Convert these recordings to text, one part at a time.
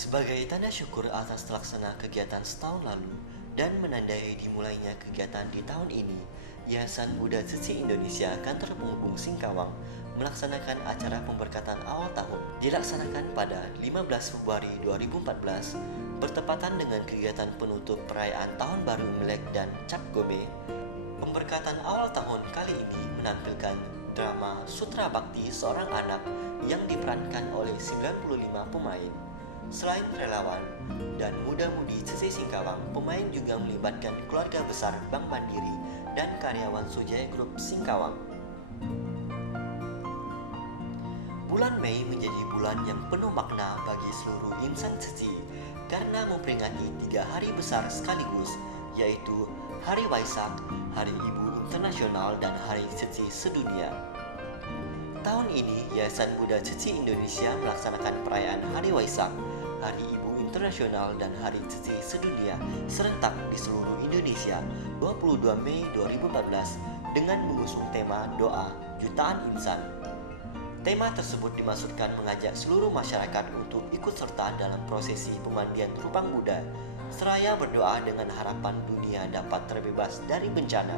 Sebagai tanda syukur atas terlaksana kegiatan setahun lalu dan menandai dimulainya kegiatan di tahun ini, Yayasan Muda Ceci Indonesia Kantor Penghubung Singkawang melaksanakan acara pemberkatan awal tahun dilaksanakan pada 15 Februari 2014 bertepatan dengan kegiatan penutup perayaan Tahun Baru Imlek dan Cap Gome. Pemberkatan awal tahun kali ini menampilkan drama Sutra Bakti Seorang Anak yang diperankan oleh 95 pemain. Selain relawan dan muda-mudi CC Singkawang, pemain juga melibatkan keluarga besar Bank Mandiri dan karyawan Sujaya Group Singkawang. Bulan Mei menjadi bulan yang penuh makna bagi seluruh insan CC karena memperingati 3 hari besar sekaligus, yaitu Hari Waisak, Hari Ibu Internasional, dan Hari CC Sedunia. Tahun ini, Yayasan Muda Ceci Indonesia melaksanakan perayaan Hari Waisak, Hari Ibu Internasional, dan Hari Ceci Sedunia serentak di seluruh Indonesia 22 Mei 2014 dengan mengusung tema Doa Jutaan Insan. Tema tersebut dimaksudkan mengajak seluruh masyarakat untuk ikut serta dalam prosesi pemandian Rupang Buddha, seraya berdoa dengan harapan dunia dapat terbebas dari bencana.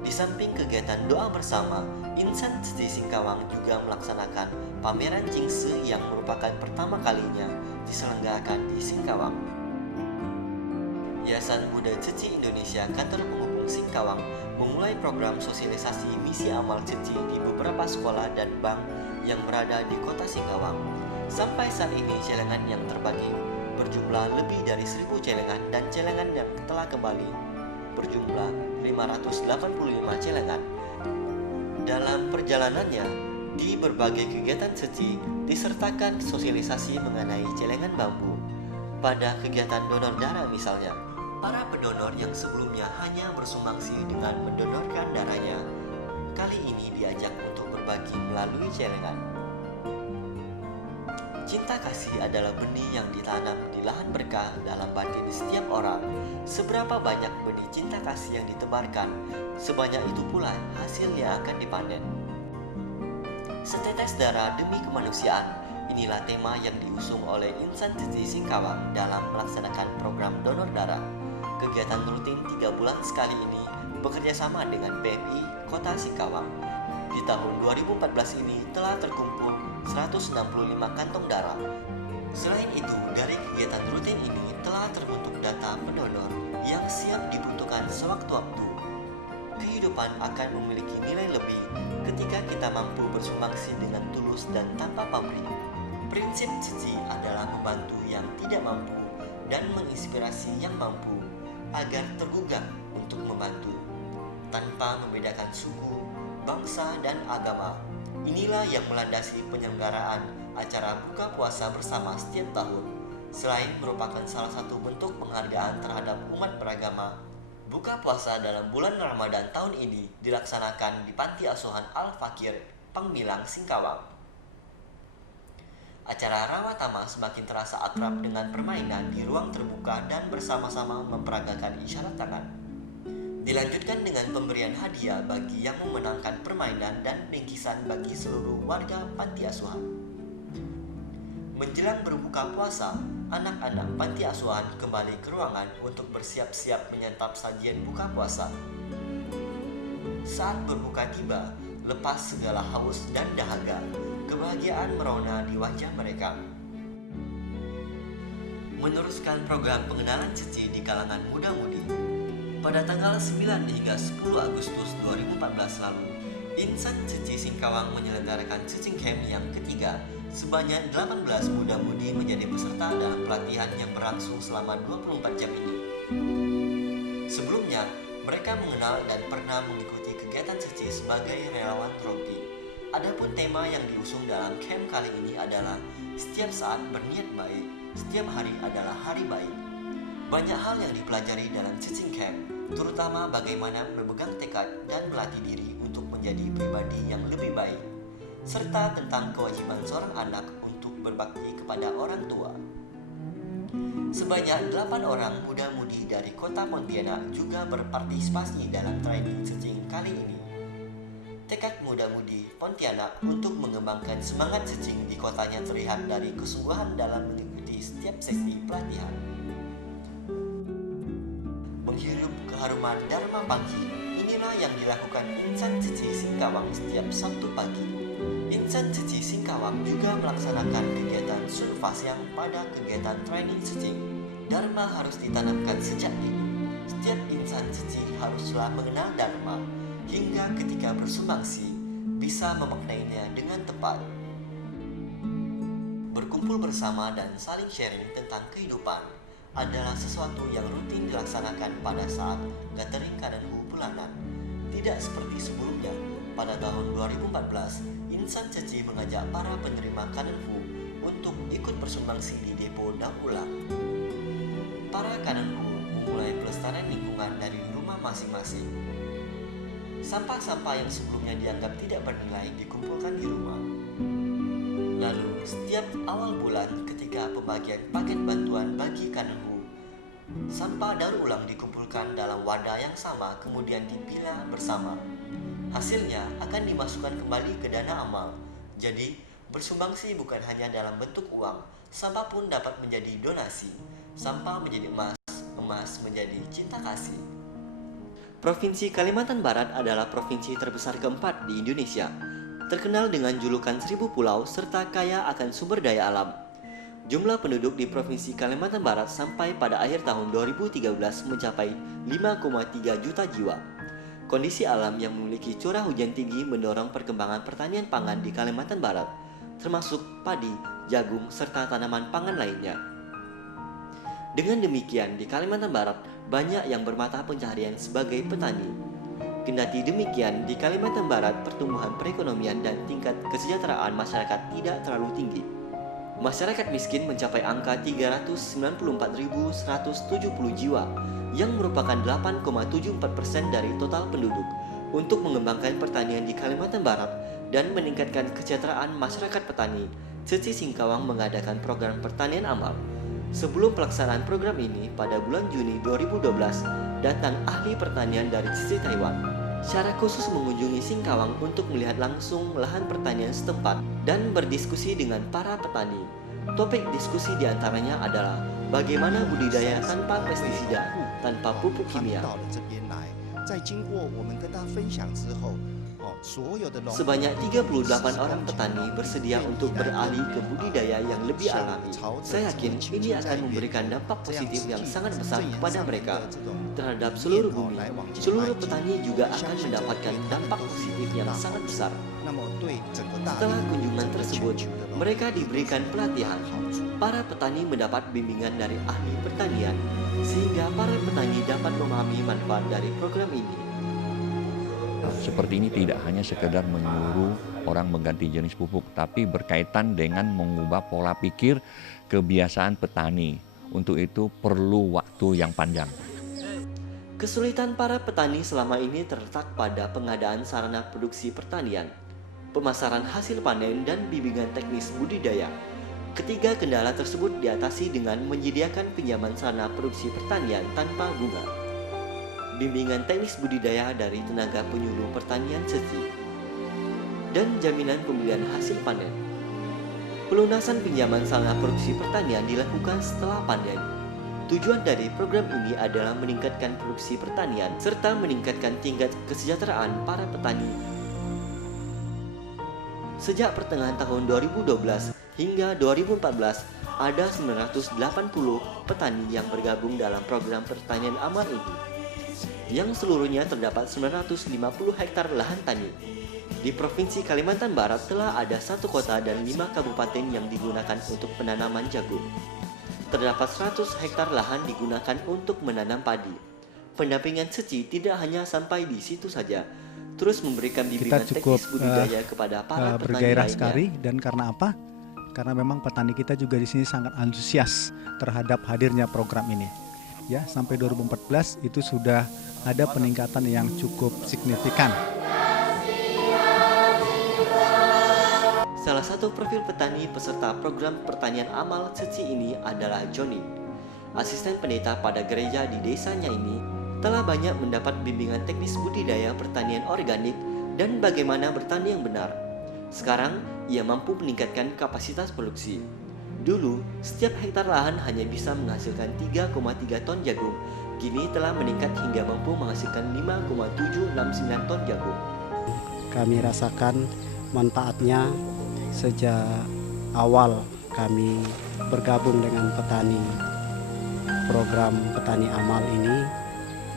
Di samping kegiatan doa bersama, Insan Ceci Singkawang juga melaksanakan pameran Jingse yang merupakan pertama kalinya diselenggarakan di Singkawang. Yayasan Muda Ceci Indonesia Kantor Penghubung Singkawang memulai program sosialisasi misi amal Ceci di beberapa sekolah dan bank yang berada di kota Singkawang. Sampai saat ini celengan yang terbagi berjumlah lebih dari 1.000 celengan dan celengan yang telah kembali berjumlah 585 celengan. Dalam perjalanannya, di berbagai kegiatan Ceci disertakan sosialisasi mengenai celengan bambu. Pada kegiatan donor darah misalnya, para pendonor yang sebelumnya hanya bersumbangsi dengan mendonorkan darahnya, kali ini diajak untuk berbagi melalui celengan. Cinta kasih adalah benih yang ditanam di lahan berkah dalam batin setiap orang. Seberapa banyak benih cinta kasih yang ditebarkan, sebanyak itu pula hasil yang akan dipanen. Setetes darah demi kemanusiaan, inilah tema yang diusung oleh Insan Ceci Singkawang dalam melaksanakan program donor darah. Kegiatan rutin 3 bulan sekali ini bekerja sama dengan PMI Kota Singkawang. Di tahun 2014 ini telah terkumpul 165 kantong darah. Selain itu, dari kegiatan rutin ini telah terbentuk data pendonor yang siap dibutuhkan sewaktu-waktu. Kehidupan akan memiliki nilai lebih ketika kita mampu bersumbangsi dengan tulus dan tanpa pamrih. Prinsip Ceci adalah membantu yang tidak mampu dan menginspirasi yang mampu agar tergugah untuk membantu, tanpa membedakan suku, bangsa, dan agama. Inilah yang melandasi penyelenggaraan acara buka puasa bersama setiap tahun. Selain merupakan salah satu bentuk penghargaan terhadap umat beragama, buka puasa dalam bulan Ramadan tahun ini dilaksanakan di Panti Asuhan Al-Fakir, Pangbilang, Singkawang. Acara Rawatama semakin terasa akrab dengan permainan di ruang terbuka dan bersama-sama memperagakan isyarat tangan. Dilanjutkan dengan pemberian hadiah bagi yang memenangkan permainan dan bingkisan bagi seluruh warga panti asuhan. Menjelang berbuka puasa, anak-anak panti asuhan kembali ke ruangan untuk bersiap-siap menyantap sajian buka puasa. Saat berbuka tiba, lepas segala haus dan dahaga, kebahagiaan merona di wajah mereka. Meneruskan program pengenalan Ceci di kalangan muda-mudi. Pada tanggal 9 hingga 10 Agustus 2014 lalu, Insan Ceci Singkawang menyelenggarakan Cicing Camp yang ketiga. Sebanyak 18 muda-mudi menjadi peserta dalam pelatihan yang berlangsung selama 24 jam ini. Sebelumnya, mereka mengenal dan pernah mengikuti kegiatan Ceci sebagai relawan rompi. Adapun tema yang diusung dalam camp kali ini adalah setiap saat berniat baik, setiap hari adalah hari baik. Banyak hal yang dipelajari dalam Cicing Camp, terutama bagaimana memegang tekad dan melatih diri untuk menjadi pribadi yang lebih baik, serta tentang kewajiban seorang anak untuk berbakti kepada orang tua. Sebanyak 8 orang muda-mudi dari kota Pontianak juga berpartisipasi dalam training Cicing kali ini. Tekad muda-mudi Pontianak untuk mengembangkan semangat Cicing di kotanya terlihat dari kesungguhan dalam mengikuti mengikuti setiap sesi pelatihan. Menghirup keharuman Dharma pagi, inilah yang dilakukan Insan Ceci Singkawang setiap Sabtu pagi. Insan Ceci Singkawang juga melaksanakan kegiatan Sunfasyang pada kegiatan training Ceci. Dharma harus ditanamkan sejak dini. Setiap insan Ceci haruslah mengenal Dharma hingga ketika bersumbangsi bisa memaknainya dengan tepat. Berkumpul bersama dan saling sharing tentang kehidupan adalah sesuatu yang rutin dilaksanakan pada saat gathering Kanenhu bulanan. Tidak seperti sebelumnya, pada tahun 2014, Insan Ceci mengajak para penerima Kanenhu untuk ikut bersumbangsi di depo daur ulang. Para Kanenhu memulai pelestarian lingkungan dari rumah masing-masing. Sampah-sampah yang sebelumnya dianggap tidak bernilai dikumpulkan di rumah. Lalu, setiap awal bulan ketika pembagian paket bantuan bagi Kanenhu, sampah daur ulang dikumpulkan dalam wadah yang sama kemudian dipilah bersama. Hasilnya akan dimasukkan kembali ke dana amal. Jadi, bersumbangsi bukan hanya dalam bentuk uang, sampah pun dapat menjadi donasi. Sampah menjadi emas, emas menjadi cinta kasih. Provinsi Kalimantan Barat adalah provinsi terbesar keempat di Indonesia, terkenal dengan julukan 1000 pulau serta kaya akan sumber daya alam. Jumlah penduduk di Provinsi Kalimantan Barat sampai pada akhir tahun 2013 mencapai 5,3 juta jiwa. Kondisi alam yang memiliki curah hujan tinggi mendorong perkembangan pertanian pangan di Kalimantan Barat, termasuk padi, jagung, serta tanaman pangan lainnya. Dengan demikian, di Kalimantan Barat banyak yang bermata pencaharian sebagai petani. Kendati demikian, di Kalimantan Barat pertumbuhan perekonomian dan tingkat kesejahteraan masyarakat tidak terlalu tinggi. Masyarakat miskin mencapai angka 394.170 jiwa, yang merupakan 8,74% dari total penduduk. Untuk mengembangkan pertanian di Kalimantan Barat dan meningkatkan kesejahteraan masyarakat petani, Ceci Singkawang mengadakan program pertanian amal. Sebelum pelaksanaan program ini, pada bulan Juni 2012, datang ahli pertanian dari Ceci Taiwan secara khusus mengunjungi Singkawang untuk melihat langsung lahan pertanian setempat dan berdiskusi dengan para petani. Topik diskusi diantaranya adalah bagaimana budidaya tanpa pestisida, tanpa pupuk kimia. Sebanyak 38 orang petani bersedia untuk beralih ke budidaya yang lebih alami. Saya yakin ini akan memberikan dampak positif yang sangat besar kepada mereka terhadap seluruh bumi. Seluruh petani juga akan mendapatkan dampak positif yang sangat besar. Setelah kunjungan tersebut, mereka diberikan pelatihan. Para petani mendapat bimbingan dari ahli pertanian, sehingga para petani dapat memahami manfaat dari program ini. Seperti ini tidak hanya sekedar menyuruh orang mengganti jenis pupuk, tapi berkaitan dengan mengubah pola pikir kebiasaan petani. Untuk itu perlu waktu yang panjang. Kesulitan para petani selama ini terletak pada pengadaan sarana produksi pertanian, pemasaran hasil panen, dan bimbingan teknis budidaya. Ketiga kendala tersebut diatasi dengan menyediakan pinjaman sarana produksi pertanian tanpa bunga, bimbingan teknis budidaya dari tenaga penyuluh pertanian Ceci, dan jaminan pembelian hasil panen. Pelunasan pinjaman sarana produksi pertanian dilakukan setelah panen. Tujuan dari program ini adalah meningkatkan produksi pertanian serta meningkatkan tingkat kesejahteraan para petani. Sejak pertengahan tahun 2012 hingga 2014, ada 980 petani yang bergabung dalam program pertanian amal ini, yang seluruhnya terdapat 950 hektar lahan tani. Di Provinsi Kalimantan Barat telah ada 1 kota dan 5 kabupaten yang digunakan untuk penanaman jagung. Terdapat 100 hektar lahan digunakan untuk menanam padi. Pendampingan Ceci tidak hanya sampai di situ saja, terus memberikan bimbingan teknis budidaya kepada para petani bergairah lainnya. sekali. Dan karena apa? Karena memang petani kita juga di sini sangat antusias terhadap hadirnya program ini. Ya, sampai 2014 itu sudah ada peningkatan yang cukup signifikan. Salah satu profil petani peserta program pertanian amal Ceci ini adalah Joni. Asisten pendeta pada gereja di desanya ini telah banyak mendapat bimbingan teknis budidaya pertanian organik dan bagaimana bertani yang benar. Sekarang, ia mampu meningkatkan kapasitas produksi. Dulu, setiap hektar lahan hanya bisa menghasilkan 3,3 ton jagung. Kini telah meningkat hingga mampu menghasilkan 5,769 ton jagung. Kami rasakan manfaatnya sejak awal kami bergabung dengan petani. Program Petani Amal ini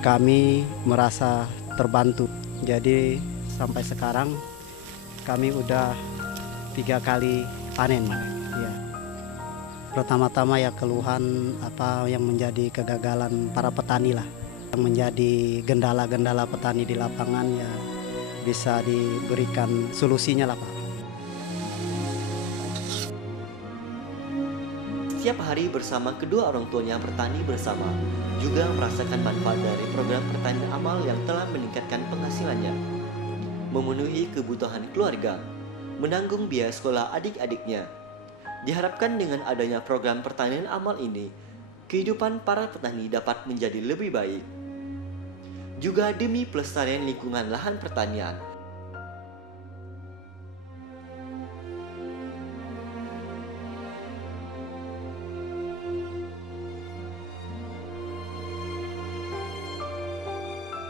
kami merasa terbantu. Jadi sampai sekarang kami udah 3 kali panen. Ya. Pertama-tama ya keluhan apa yang menjadi kegagalan para petani lah. Yang menjadi gendala-gendala petani di lapangan ya bisa diberikan solusinya lah Pak. Setiap hari bersama kedua orang tuanya bertani bersama, juga merasakan manfaat dari program Petani Amal yang telah meningkatkan penghasilannya, memenuhi kebutuhan keluarga, menanggung biaya sekolah adik-adiknya. Diharapkan dengan adanya program pertanian amal ini, kehidupan para petani dapat menjadi lebih baik. Juga demi pelestarian lingkungan lahan pertanian,